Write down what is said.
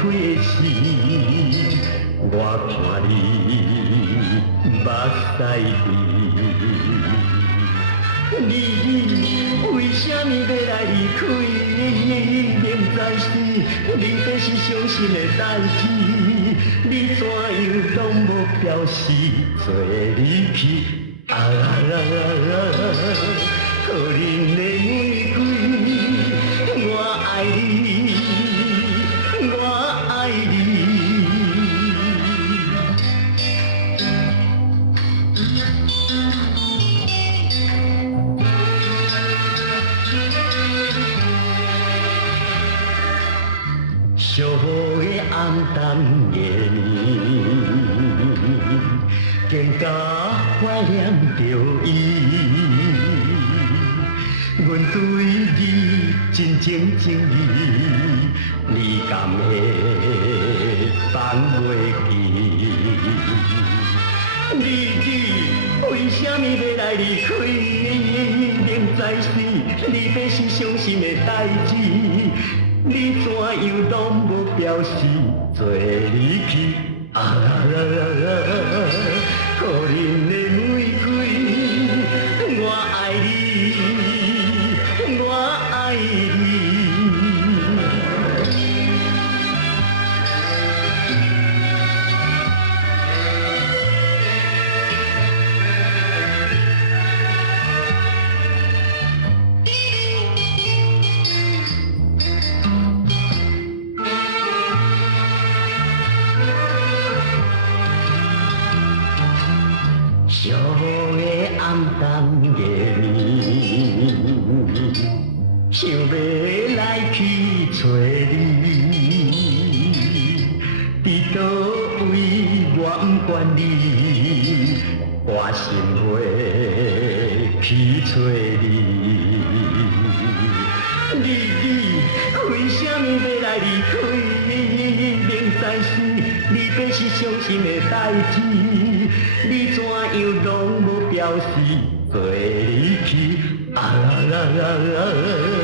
开的时，我看你目屎滴。你为什么要来离开？明知是离别是伤心的代志，你怎样拢无表示做离去？啊啊啊啊！可怜的玫瑰，我爱你，我爱你。小雨的暗淡夜暝，更加怀念着伊。阮对你真情真意，你敢会放袂记？你为什么要来离开？明知是离别是伤心的代志，你怎样拢无表示做离去？啊啊啊啊！可怜的玫瑰，我爱你，我爱你。小的暗淡夜暝，想要来去找你，伫倒位我不管你，我心会去找你。你为什么要来离开？明知是离别是伤心的代志，你怎样拢无表示做离去？啊啊啊啊！